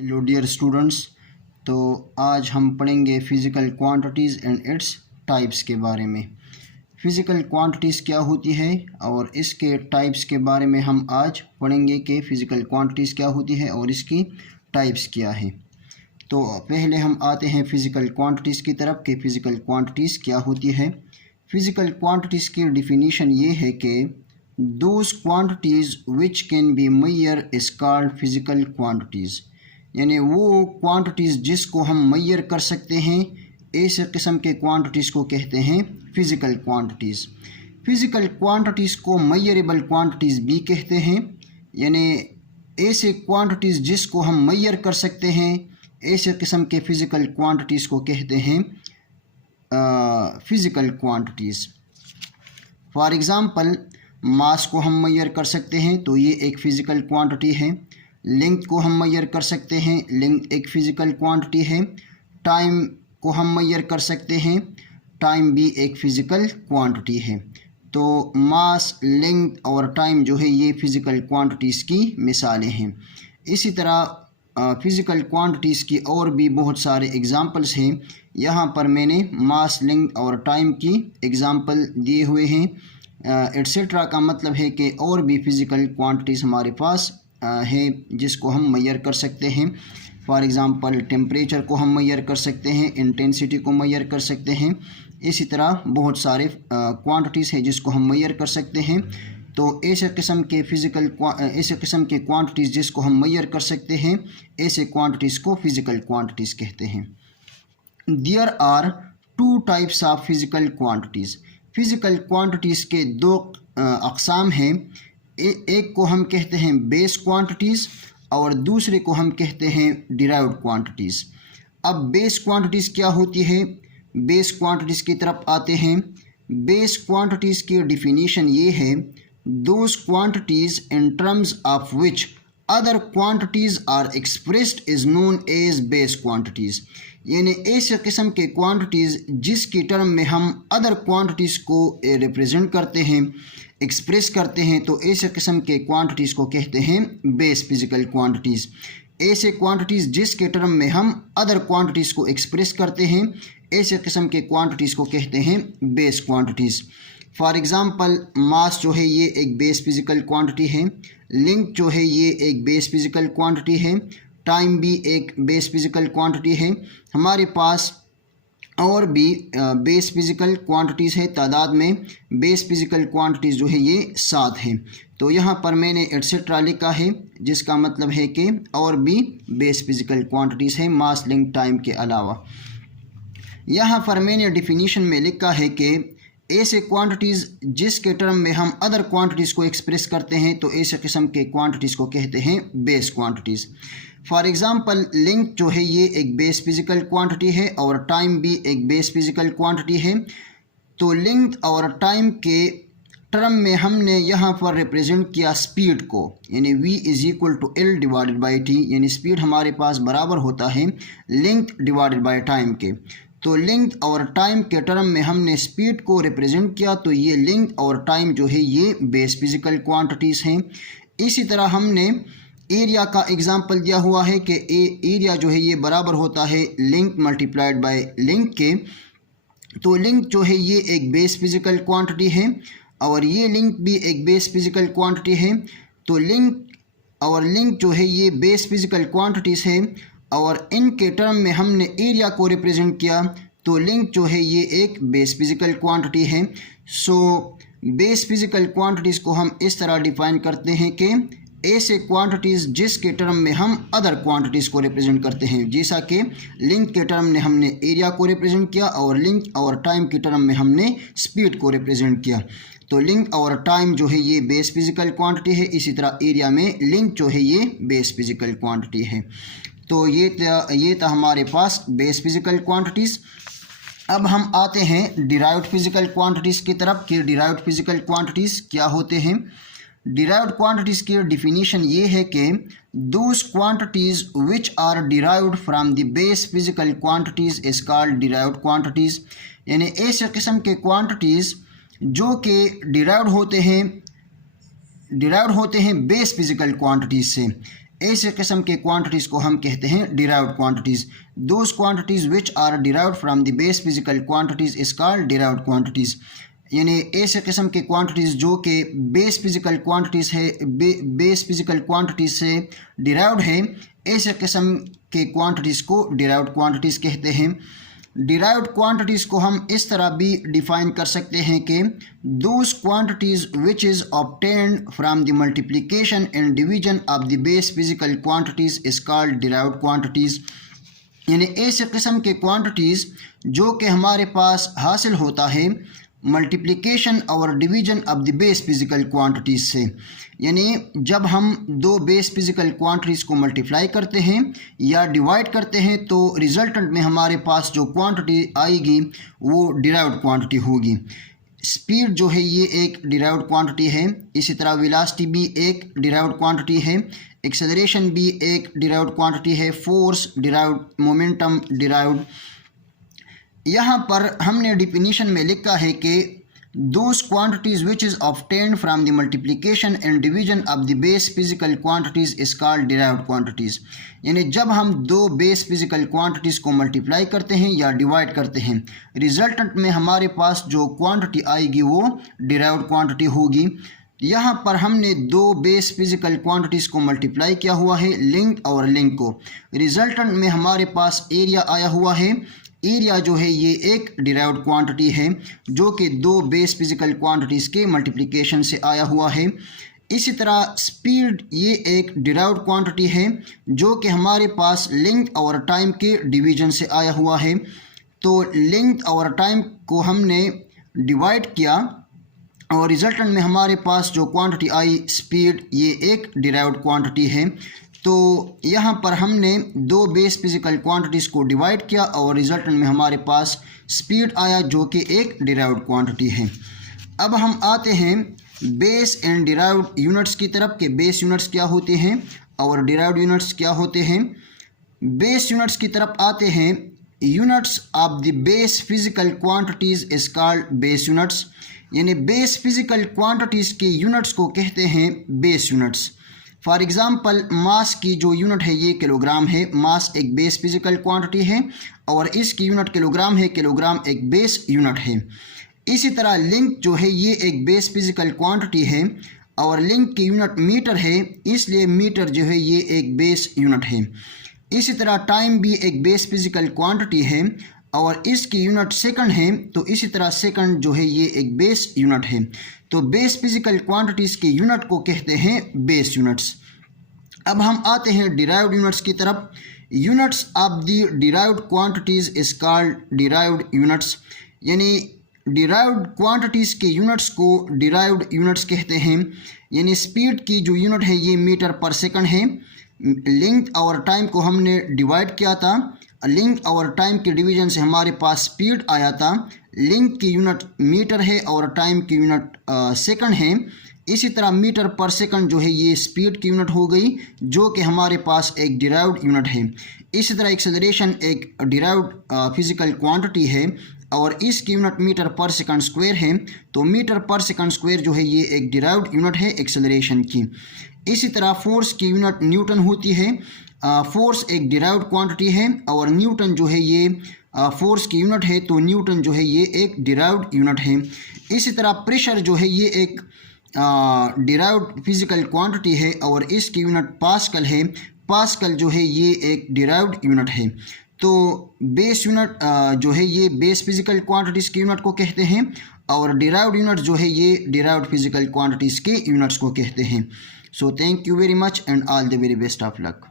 Hello dear students. तो आज हम पढ़ेंगे physical quantities and its types के बारे में। फ़िज़िकल क्वांटिटीज़ क्या होती है और इसके टाइप्स के बारे में हम आज पढ़ेंगे कि फ़िज़िकल क्वांटिटीज़ क्या होती है और इसकी टाइप्स क्या है। तो पहले हम आते हैं फ़िज़िकल क्वांटिटीज़ की तरफ कि फ़िज़िकल क्वांटिटीज़ क्या होती है। फ़िज़िकल क्वांटिटीज़ की डिफिनीशन ये है कि those quantities which can be measure is called physical quantities, यानी वो क्वांटिटीज़ जिसको हम मैयर कर सकते हैं, ऐसे किस्म के क्वांटिटीज़ को कहते हैं फ़िज़िकल क्वांटिटीज़। फ़िज़िकल क्वांटिटीज़ को मैयरेबल क्वांटिटीज़ भी कहते हैं, यानी ऐसे क्वांटिटीज़ जिसको हम मैयर कर सकते हैं, ऐसे किस्म के फ़िज़िकल क्वांटिटीज़ को कहते हैं फ़िज़िकल क्वांटिटीज़। फॉर एग्ज़ाम्पल, मास को हम मैयर कर सकते हैं तो ये एक फ़िज़िकल क्वांटिटी है। लेंथ को हम मैयर कर सकते हैं, लेंथ एक फ़िज़िकल क्वांटिटी है। टाइम को हम मैयर कर सकते हैं, टाइम भी एक फ़िज़िकल क्वांटिटी है। तो मास, लेंथ और टाइम जो है ये फ़िज़िकल क्वांटिटीज़ की मिसालें हैं। इसी तरह फ़िज़िकल क्वांटिटीज़ की और भी बहुत सारे एग्ज़ाम्पल्स हैं। यहाँ पर मैंने मास, लेंथ और टाइम की एग्ज़ाम्पल दिए हुए हैं। एट्सेट्रा का मतलब है कि और भी फ़िज़िकल क्वांटिटीज़ हमारे पास है जिसको हम मैयर कर सकते हैं। फॉर एग्ज़ाम्पल, टेम्परेचर को हम मैयर कर सकते हैं, इंटेंसिटी को मैयर कर सकते हैं। इसी तरह बहुत सारे क्वांटिटीज़ हैं जिसको हम मैयर कर सकते हैं। तो ऐसे किस्म के क्वांटिटीज़ जिसको हम मैयर कर सकते हैं, ऐसे क्वांटिटीज़ को फ़िज़िकल क्वांटिटीज़ कहते हैं। There are two types of physical quantities. Physical quantities के दो अक़साम हैं। एक को हम कहते हैं बेस क्वांटिटीज़ और दूसरे को हम कहते हैं डिराइव्ड क्वांटिटीज़। अब बेस क्वांटिटीज़ क्या होती है, बेस क्वांटिटीज़ की तरफ आते हैं। बेस क्वांटिटीज़ की डिफिनीशन ये है, those quantities in terms of which other quantities are expressed is known as base quantities, यानी ऐसे किस्म के क्वांटिटीज़ जिसकी टर्म में हम अदर क्वांटिटीज़ को रिप्रेजेंट करते हैं, एक्सप्रेस करते हैं, तो ऐसे किस्म के क्वांटिटीज़ को कहते हैं बेस फ़िज़िकल क्वांटिटीज़। ऐसे क्वांटिटीज़ जिसके टर्म में हम अदर क्वांटिटीज़ को एक्सप्रेस करते हैं, ऐसे किस्म के क्वांटिटीज़ को कहते हैं बेस क्वांटिटीज़। फॉर एग्ज़ाम्पल, मास जो है ये एक बेस फ़िज़िकल क्वांटिटी है, लेंथ जो है ये एक बेस फ़िज़िकल क्वांटिटी है, टाइम भी एक बेस फ़िज़िकल क्वांटिटी है। हमारे पास और भी बेस फ़िज़िकल क्वांटिटीज़ है, तादाद में बेस फ़िज़िकल क्वांटिटीज़ जो है ये 7 हैं। तो यहाँ पर मैंने एट्सेट्रा लिखा है, जिसका मतलब है कि और भी बेस फ़िज़िकल क्वांटिटीज़ हैं मास, लेंथ, टाइम के अलावा। यहाँ पर मैंने डिफिनीशन में लिखा है कि ऐसे क्वांटिटीज़ जिसके टर्म में हम अदर क्वांटिटीज़ को एक्सप्रेस करते हैं, तो ऐसे किस्म के क्वांटिटीज़ को कहते हैं base quantities. For example, length जो है ये एक बेस फ़िज़िकल क्वांटिटी है और टाइम भी एक बेस फ़िज़िकल क्वांटिटी है। तो लेंथ और टाइम के टर्म में हमने यहाँ पर रिप्रेजेंट किया स्पीड को, यानी v is equal to L divided by T, यानी स्पीड हमारे पास बराबर होता है लेंथ डिवाइडेड बाई टाइम के। तो लेंथ और टाइम के टर्म में हमने स्पीड को रिप्रेजेंट किया, तो ये लेंथ और टाइम जो है ये बेस फ़िज़िकल क्वांटिटीज़ हैं। इसी तरह हमने एरिया का एग्जांपल दिया हुआ है कि एरिया जो है ये बराबर होता है लेंथ मल्टीप्लाइड बाय लेंथ के। तो लेंथ जो है ये एक बेस फ़िज़िकल क्वांटिटी है और ये लेंथ भी एक बेस फ़िज़िकल क्वांटिटी है। तो लेंथ और लेंथ जो है ये बेस फ़िज़िकल क्वांटिटीज़ है और इनके टर्म में हमने एरिया को रिप्रेजेंट किया, तो लेंथ जो है ये एक बेस फ़िज़िकल क्वांटिटी है। सो बेस फ़िज़िकल क्वांटिटीज़ को हम इस तरह डिफ़ाइन करते हैं कि ऐसे क्वांटिटीज़ जिसके टर्म में हम अदर क्वांटिटीज़ को रिप्रेजेंट करते हैं, जैसा कि लेंथ के टर्म में हमने एरिया को रिप्रेजेंट किया और लेंथ और टाइम के टर्म में हमने स्पीड को रिप्रेजेंट किया। तो लेंथ और टाइम जो है ये बेस फ़िज़िकल क्वांटिटी है, इसी तरह एरिया में लेंथ जो है ये बेस फ़िज़िकल क्वांटिटी है। तो ये था हमारे पास बेस फ़िज़िकल क्वांटिटीज़। अब हम आते हैं डिराइव्ड फ़िज़िकल क्वांटिटीज़ की तरफ कि डिराइव्ड फ़िज़िकल क्वांटिटीज़ क्या होते हैं। डिराइव्ड क्वांटिटीज़ की डिफिनीशन ये है कि those quantities which are derived from the base physical quantities is called derived quantities, यानी ऐसे किस्म के क्वांटिटीज़ जो कि डिराइव्ड होते हैं बेस फ़िज़िकल क्वांटिटीज़ से। ऐसे किस्म के क्वांटिटीज़ को हम कहते हैं derived quantities. Those quantities which are derived from the base physical quantities is called derived quantities. यानी ऐसे किस्म के क्वांटिटीज़ जो कि बेस फिजिकल क्वांटिटीज़ है, बेस फिजिकल क्वांटिटीज़ से डिराइव्ड है, ऐसे किस्म के क्वांटिटीज़ को डिराइव्ड क्वांटिटीज़ कहते हैं। डिराइव्ड क्वांटिटीज़ को हम इस तरह भी डिफ़ाइन कर सकते हैं कि those quantities which is obtained from the multiplication and division of the base physical quantities is called derived quantities. यानी ऐसे किस्म के क्वांटिटीज़ जो कि हमारे पास हासिल होता है मल्टीप्लिकेशन और division of the base physical quantities से। यानी जब हम दो बेस फिजिकल क्वांटिटीज़ को मल्टीप्लाई करते हैं या डिवाइड करते हैं तो रिजल्टेंट में हमारे पास जो क्वांटिटी आएगी वो डिराइव्ड क्वांटिटी होगी। स्पीड जो है ये एक डिराइव्ड क्वांटिटी है, इसी तरह वेलोसिटी भी एक डिराइव्ड क्वांटिटी है, एक्सेलरेशन भी एक डिराइव्ड क्वांटिटी है, फोर्स डिराइव्ड, मोमेंटम डिराइव्ड। यहाँ पर हमने डिफिनीशन में लिखा है कि those quantities which is obtained from the multiplication and division of the base physical quantities is called derived quantities. यानी जब हम दो बेस फिजिकल क्वांटिटीज़ को मल्टीप्लाई करते हैं या डिवाइड करते हैं, रिजल्टेंट में हमारे पास जो क्वांटिटी आएगी वो डिराइव्ड क्वांटिटी होगी। यहाँ पर हमने दो बेस फिजिकल क्वांटिटीज़ को मल्टीप्लाई किया हुआ है, लिंक और लिंक को। रिजल्टेंट में हमारे पास एरिया आया हुआ है। एरिया जो है ये एक डिराइव्ड क्वांटिटी है जो कि दो बेस फिजिकल क्वांटिटीज़ के मल्टीप्लिकेशन से आया हुआ है। इसी तरह स्पीड ये एक डिराइव्ड क्वांटिटी है जो कि हमारे पास लेंथ और टाइम के डिवीजन से आया हुआ है। तो लेंथ और टाइम को हमने डिवाइड किया और रिजल्टेंट में हमारे पास जो क्वांटिटी आई स्पीड, ये एक डिराइव्ड क्वांटिटी है। तो यहाँ पर हमने दो बेस फिजिकल क्वांटिटीज़ को डिवाइड किया और रिजल्टेंट में हमारे पास स्पीड आया जो कि एक डिराइव्ड क्वांटिटी है। अब हम आते हैं बेस एंड डिराइव्ड यूनिट्स की तरफ कि बेस यूनिट्स क्या होते हैं और डिराइव्ड यूनिट्स क्या होते हैं। बेस यूनिट्स की तरफ आते हैं। Units of the base physical quantities is called base units. यानी बेस फिजिकल क्वांटिटीज़ के यूनिट्स को कहते हैं बेस यूनिट्स। फॉर एग्ज़ाम्पल मास की जो यूनिट है ये किलोग्राम है। मास एक बेस फिजिकल क्वांटिटी है और इसकी यूनिट किलोग्राम है। किलोग्राम एक बेस यूनिट है। इसी तरह लिंक जो है ये एक बेस फिजिकल क्वांटिटी है और लिंक की यूनिट मीटर है, इसलिए मीटर जो है ये एक बेस यूनिट है। इसी तरह टाइम भी एक बेस फिजिकल क्वांटिटी है और इसकी यूनिट सेकंड है, तो इसी तरह सेकंड जो है ये एक बेस यूनिट है। तो बेस फिजिकल क्वांटिटीज़ की यूनिट को कहते हैं बेस यूनिट्स। अब हम आते हैं डिराइव्ड यूनिट्स की तरफ। Units of the derived quantities is called derived units. यानी डिराइव्ड क्वांटिटीज़ के यूनिट्स को डिराइव्ड यूनिट्स कहते हैं। यानी स्पीड की जो यूनिट है ये मीटर पर सेकंड है। लेंथ और टाइम को हमने डिवाइड किया था, लेंथ और टाइम के डिवीजन से हमारे पास स्पीड आया था। लेंथ की यूनिट मीटर है और टाइम की यूनिट सेकंड है। इसी तरह मीटर पर सेकंड जो है ये स्पीड की यूनिट हो गई जो कि हमारे पास एक डिराइव्ड यूनिट है। इसी तरह एक्सेलरेशन एक डिराइव्ड फिजिकल क्वांटिटी है और इसकी यूनिट मीटर पर सेकंड स्क्वायर है। तो मीटर पर सेकंड स्क्वायर जो है ये एक डिराइव्ड यूनिट है एक्सेलरेशन की। इसी तरह फोर्स की यूनिट न्यूटन होती है। फोर्स एक डिराइव्ड क्वांटिटी है और न्यूटन जो है ये फोर्स की यूनिट है, तो न्यूटन जो है ये एक डिराइव्ड यूनिट है। इसी तरह प्रेशर जो है ये एक डिराइव्ड फिजिकल क्वांटिटी है और इसकी यूनिट पास्कल है। पास्कल जो है ये एक डिराइव्ड यूनिट है। तो बेस यूनिट जो है ये बेस फिजिकल क्वांटिटीज़ की यूनिट को कहते हैं और डिराइव्ड यूनिट जो है ये डिराइव्ड फिजिकल क्वांटिटीज़ के यूनिट्स को कहते हैं। So thank you very much and all the very best of luck.